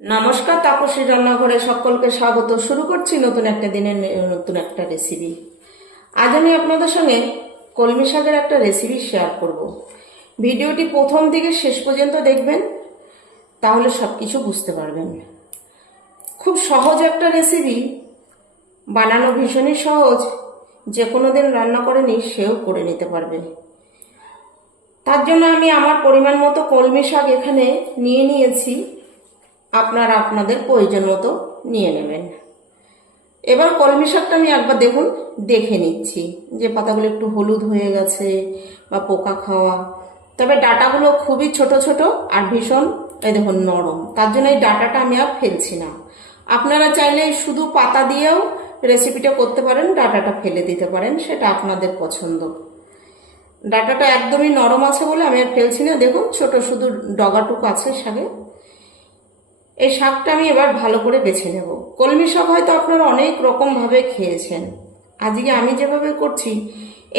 নমস্কার, তাপসী রান্নাঘরে সকলকে স্বাগত। শুরু করছি নতুন একটা দিনের নতুন একটা রেসিপি। আজ আমি আপনাদের সঙ্গে কলমি শাকের একটা রেসিপি শেয়ার করব। ভিডিওটি প্রথম থেকে শেষ পর্যন্ত দেখবেন, তাহলে সব কিছু বুঝতে পারবেন। খুব সহজ একটা রেসিপি, বানানো ভীষণই সহজ। যে কোনো দিন রান্না করেনি সেও করে নিতে পারবে। তার জন্য আমি আমার পরিমাণ মতো কলমি শাক এখানে নিয়ে নিয়েছি। আপনারা আপনাদের প্রয়োজন মতো নিয়ে নেবেন। এবার কলমি শাকটা আমি একবার দেখে নিচ্ছি যে পাতাগুলো একটু হলুদ হয়ে গেছে বা পোকা খাওয়া। তবে ডাঁটাগুলো খুবই ছোট ছোট আর ভীষণ নরম, তার জন্য এই ডাঁটাটা আমি আর ফেলছি না। আপনারা চাইলে শুধু পাতা দিয়েও রেসিপিটা করতে পারেন, ডাঁটাটা ফেলে দিতে পারেন, সেটা আপনাদের পছন্দ। ডাঁটাটা একদমই নরম আছে বলে আমি আর ফেলছি না। দেখুন, ছোট শুধু ডগাটুকু আছে শাকে। এই শাকটা আমি এবার ভালো করে বেছে নেব। কলমি শাক হয়তো আপনারা অনেক রকম ভাবে খেয়েছেন, আজকে আমি যেভাবে করছি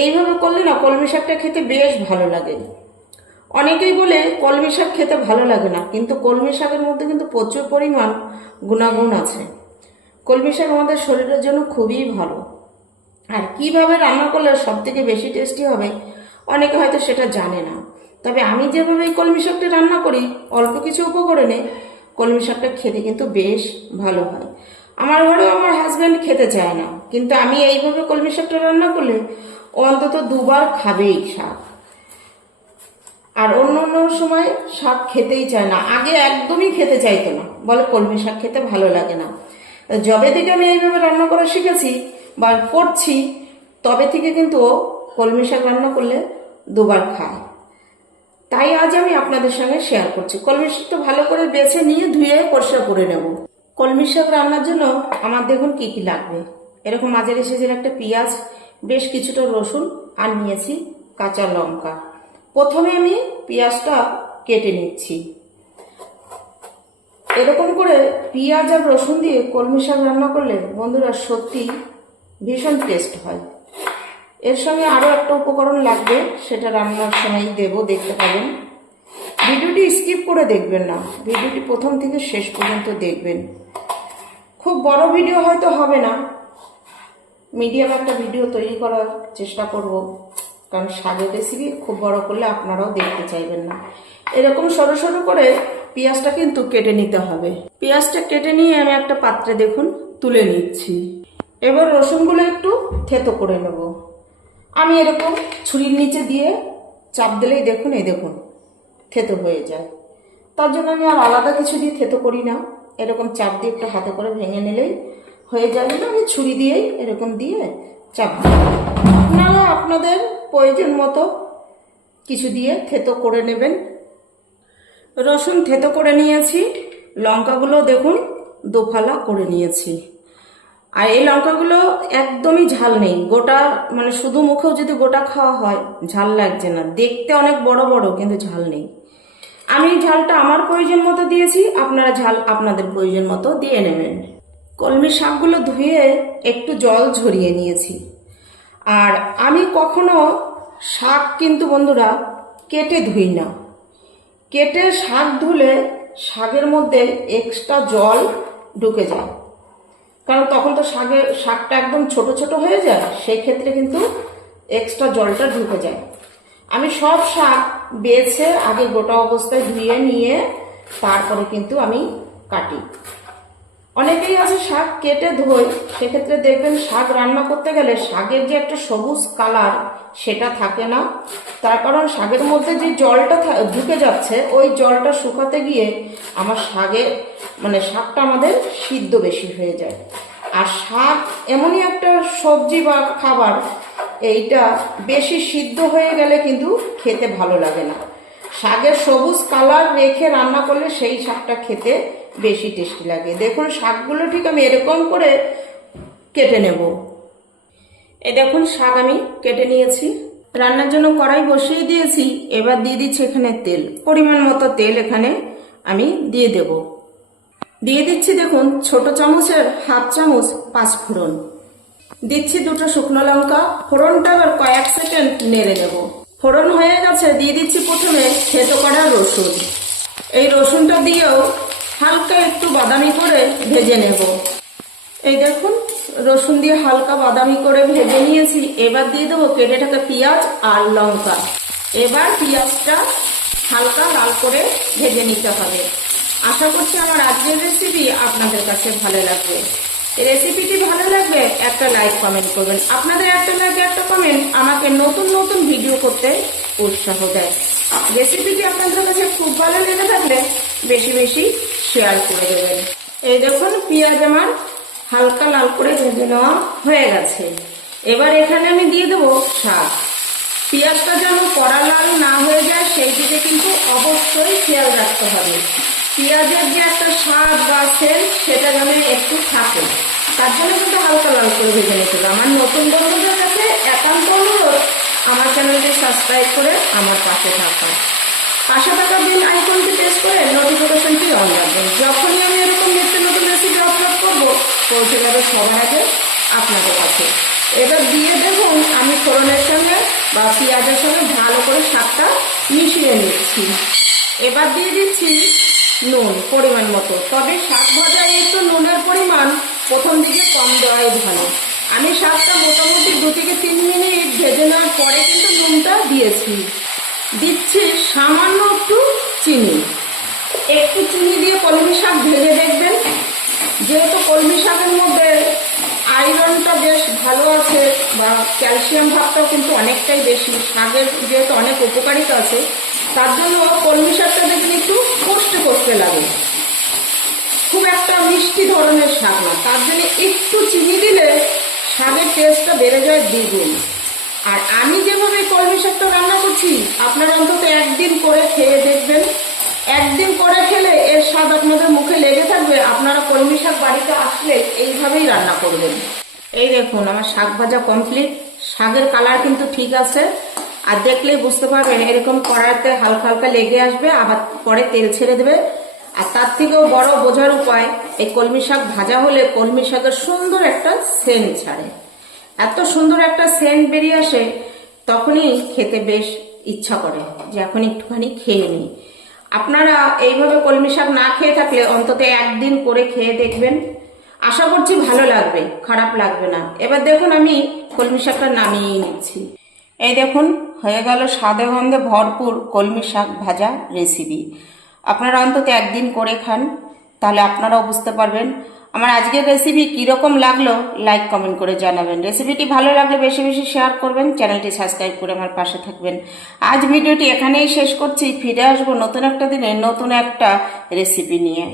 এইভাবে করলে না কলমি শাকটা খেতে বেশ ভালো লাগে। অনেকেই বলে কলমি শাক খেতে ভালো লাগে না, কিন্তু কলমি শাকের মধ্যে কিন্তু প্রচুর পরিমাণ গুণাগুণ আছে। কলমি শাক আমাদের শরীরের জন্য খুবই ভালো। আর কিভাবে রান্না করলে সব থেকে বেশি টেস্টি হবে অনেকে হয়তো সেটা জানে না। তবে আমি যেভাবে কলমি শাকটা রান্না করি, অল্প কিছু উপকরণে কলমি শাকটা খেতে কিন্তু বেশ ভালো হয়। আমার ঘরেও আমার হাজব্যান্ড খেতে চায় না, কিন্তু আমি এইভাবে কলমি শাকটা রান্না করলে ও অন্তত দুবার খাবেই শাক। আর অন্য অন্য সময় শাক খেতেই চায় না, আগে একদমই খেতে চাইতো না, বলে কলমি শাক খেতে ভালো লাগে না। যবে থেকে আমি এইভাবে রান্না করা শিখেছি বা করছি, তবে থেকে কিন্তু ও কলমি শাক রান্না করলে দুবার খায়। তাই আজ আমি আপনাদের সঙ্গে শেয়ার করছি। কলমি শাকটা ভালো করে বেছে নিয়ে ধুয়ে পরিষ্কার করে নেব। কলমি শাক রান্নার জন্য আমার দেখুন কি কি লাগবে। এরকম মাঝারি সাইজের একটা পেঁয়াজ, বেশ কিছুটা রসুন, আর নিয়েছি কাঁচা লঙ্কা। প্রথমে আমি পেঁয়াজটা কেটে নিচ্ছি। এরকম করে পেঁয়াজ আর রসুন দিয়ে কলমি শাক রান্না করলে বন্ধুরা সত্যি ভীষণ টেস্ট হয়। এর সঙ্গে আরও একটা উপকরণ লাগবে, সেটা রান্নার সময় দেব, দেখতে পাবেন। ভিডিওটি স্কিপ করে দেখবেন না, ভিডিওটি প্রথম থেকে শেষ পর্যন্ত দেখবেন। খুব বড় ভিডিও হয়তো হবে না, মিডিয়াম একটা ভিডিও তৈরি করার চেষ্টা করব, কারণ শাকের রেসিপি খুব বড় করলে আপনারাও দেখতে চাইবেন না। এরকম সরু সরু করে পেঁয়াজটা কিন্তু কেটে নিতে হবে। পেঁয়াজটা কেটে নিয়ে আমি একটা পাত্রে তুলে নিচ্ছি। এবার রসুনগুলো একটু থেতো করে নেব। আমি এরকম ছুরির নিচে দিয়ে চাপ দিলেই দেখুন থেতো হয়ে যায়। তার জন্য আমি আর আলাদা কিছু দিয়ে থেতো করি না, এরকম চাপ দিয়ে একটু হাতে করে ভেঙে নিলেই হয়ে যাবে। না আমি ছুরি দিয়েই এরকম দিয়ে চাপ দিই। আপনারা আপনাদের প্রয়োজন মতো কিছু দিয়ে থেতো করে নেবেন। রসুন থেতো করে নিয়েছি, লঙ্কাগুলো দেখুন দোফালা করে নিয়েছি। আর এই লঙ্কাগুলো একদমই ঝাল নেই, গোটা মানে শুধু মুখেও যদি গোটা খাওয়া হয় ঝাল লাগছে না, দেখতে অনেক বড় বড় কিন্তু ঝাল নেই। আমি ঝালটা আমার প্রয়োজন মতো দিয়েছি, আপনারা ঝাল আপনাদের প্রয়োজন মতো দিয়ে নেবেন। কলমি শাকগুলো ধুয়ে একটু জল ঝরিয়ে নিয়েছি। আর আমি কখনো শাক কিন্তু বন্ধুরা কেটে ধুই না। কেটে শাক ধুলে শাকের মধ্যে এক্সট্রা জল ঢুকে যায়, কারণ তখন তো শাকটা একদম ছোট ছোট হয়ে যায়, সেই ক্ষেত্রে কিন্তু এক্সট্রা জলটা ঢুকে যায়। আমি সব শাক বেছে আগে গোটা অবস্থায় ধুয়ে নিয়ে তারপরে কিন্তু আমি কাটি। অনেকেই আছে শাক কেটে ধোয়, সেক্ষেত্রে দেখবেন শাক রান্না করতে গেলে শাকের যে একটা সবুজ কালার সেটা থাকে না। তার কারণ শাকের মধ্যে যে জলটা ঢুকে যাচ্ছে, ওই জলটা শুকাতে গিয়ে আমার শাকটা আমাদের সিদ্ধ বেশি হয়ে যায়। আর শাক এমনই একটা সবজি বা খাবার, এইটা বেশি সিদ্ধ হয়ে গেলে কিন্তু খেতে ভালো লাগে না। শাকের সবুজ কালার রেখে রান্না করলে সেই শাকটা খেতে বেশি টেস্টি লাগে। দেখুন শাকগুলো ঠিক আমি এরকম করে কেটে নেব। এই দেখুন শাক আমি কেটে নিয়েছি। রান্নার জন্য কড়াই বসিয়ে দিয়েছি। এবার দিয়ে দিচ্ছি এখানে তেল, পরিমাণ মতো তেল এখানে আমি দিয়ে দেব। দিয়ে দিচ্ছি দেখুন ছোট চামচের হাফ চামচ পাঁচফোড়ন, দিচ্ছি দুটো শুকনো লঙ্কা। ফোড়নটা আবার কয়েক সেকেন্ড নেড়ে নেব। ফোড়ন হয়ে গেছে, দিয়ে দিচ্ছি প্রথমে থেতো করা রসুন। এই রসুনটা দিয়েও হালকা একটু বাদামি করে ভেজে নেব। এই দেখুন রসুন দিয়ে হালকা বাদামি করে ভেজে নিয়েছি। এবার দিয়ে দেবো কেটে থাকা পেঁয়াজ আর লঙ্কা। এবার পেঁয়াজটা হালকা লাল করে ভেজে নিতে হবে। আশা করছি আমার আজকের রেসিপি আপনাদের কাছে ভালো লাগবে। এই রেসিপিটি ভালো লাগবে একটা লাইক কমেন্ট করবেন। আপনাদের একটা লাইক একটা কমেন্ট আমাকে নতুন নতুন ভিডিও করতে উৎসাহ দেয়। রেসিপিটি আপনাদের কাছে খুব ভালো লেগে থাকলে বেশি বেশি শেয়ার করে দেবেন। এই দেখুন পেঁয়াজ আমার হালকা লাল করে ভেজে নেওয়া হয়ে গেছে। এবার এখানে আমি দিয়ে দেবো শাক। পেঁয়াজটা যেন কড়া লাল না হয়ে যায় সেই দিকে কিন্তু অবশ্যই খেয়াল রাখতে হবে। পেঁয়াজের যে একটা স্বাদ বা সেন্ট সেটা যেন একটু থাকে, তার জন্য কিন্তু হালকা লাল করে ভেজে নিতে হবে। আমার নতুন বন্ধুদের কাছে একান্ত অনুরোধ আমার চ্যানেলটি সাবস্ক্রাইব করে আমার পাশে থাকুন। পাশে থাকা বেল আইকনটি প্রেস করে নোটিফিকেশনটি অন রাখবেন। যখনই আমি এরকম নিত্য নতুন রেসিপি আপলোড করবো পৌঁছে যাবে সবার আগে আপনাদের কাছে। এবার দিয়ে দেখুন আমি ফোড়নের সঙ্গে বা পেঁয়াজের সঙ্গে ভালো করে শাকটা মিশিয়ে নিচ্ছি। এবার দিয়ে দিচ্ছি নুন পরিমাণ মতো। তবে শাক ভাজায় একটু নুনের পরিমাণ প্রথম দিকে কম দেওয়াই ভালো। আমি শাকটা মোটামুটি 2 থেকে 3 মিনিট ভেজে নেওয়ার পরে কিন্তু নুনটা দিয়েছি। দিচ্ছি সামান্য একটু চিনি। একটু চিনি দিয়ে কলমি শাক ভেজে দেখবেন। যেহেতু কলমি শাকের মধ্যে আয়রনটা বেশ ভালো আছে বা ক্যালসিয়াম ভাবটাও কিন্তু অনেকটাই বেশি, শাকের যেহেতু অনেক উপকারিতা আছে, তার জন্য কলমি শাকটা দেখবেন একটু কষ্টে কষ্টে লাগে, খুব একটা মিষ্টি ধরনের শাক না। তার জন্য একটু চিনি দিলে শাকের টেস্টটা বেড়ে যায় দ্বিগুণ। আর আমি যেভাবে কলমি শাকটা রান্না করছি আপনারা অন্তত একদিন করে খেয়ে দেখবেন। একদিন করে খেলে এর স্বাদ আপনাদের মুখে লেগে থাকবে। আপনারা কলমি শাক বাড়িতে আসলে এইভাবেই রান্না করবেন। এই দেখুন আমার শাক ভাজা কমপ্লিট। শাকের কালার কিন্তু ঠিক আছে, আর দেখলেই বুঝতে পারবেন এরকম কড়াইতে হালকা হালকা লেগে আসবে, আবার পরে তেল ছেড়ে দেবে। আর তার থেকেও বড় বোঝার উপায়, এই কলমি শাক ভাজা হলে কলমি শাকের সুন্দর একটা সেন্ট ছাড়ে। এত সুন্দর একটা সেন্ট বেরিয়ে আসে তখনই খেতে বেশ ইচ্ছা করে যে এখন একটুখানি খেয়ে নিই। আপনারা এইভাবে কলমি শাক না খেয়ে থাকলে অন্তত একদিন করে খেয়ে দেখবেন। আশা করছি ভালো লাগবে, খারাপ লাগবে না। এবার দেখুন আমি কলমি শাকটা নামিয়ে নিচ্ছি। এই দেখুন হয়ে গেল স্বাদে গন্ধে ভরপুর কলমি শাক ভাজা রেসিপি। আপনারা অন্তত একদিন করে খান, তাহলে আপনারাও বুঝতে পারবেন আমার আজকের রেসিপি কীরকম লাগলো। লাইক কমেন্ট করে জানাবেন। রেসিপিটি ভালো লাগলে বেশি বেশি শেয়ার করবেন, চ্যানেলটি সাবস্ক্রাইব করে আমার পাশে থাকবেন। আজ ভিডিওটি এখানেই শেষ করছি। ফিরে আসবো নতুন একটা দিনে নতুন একটা রেসিপি নিয়ে।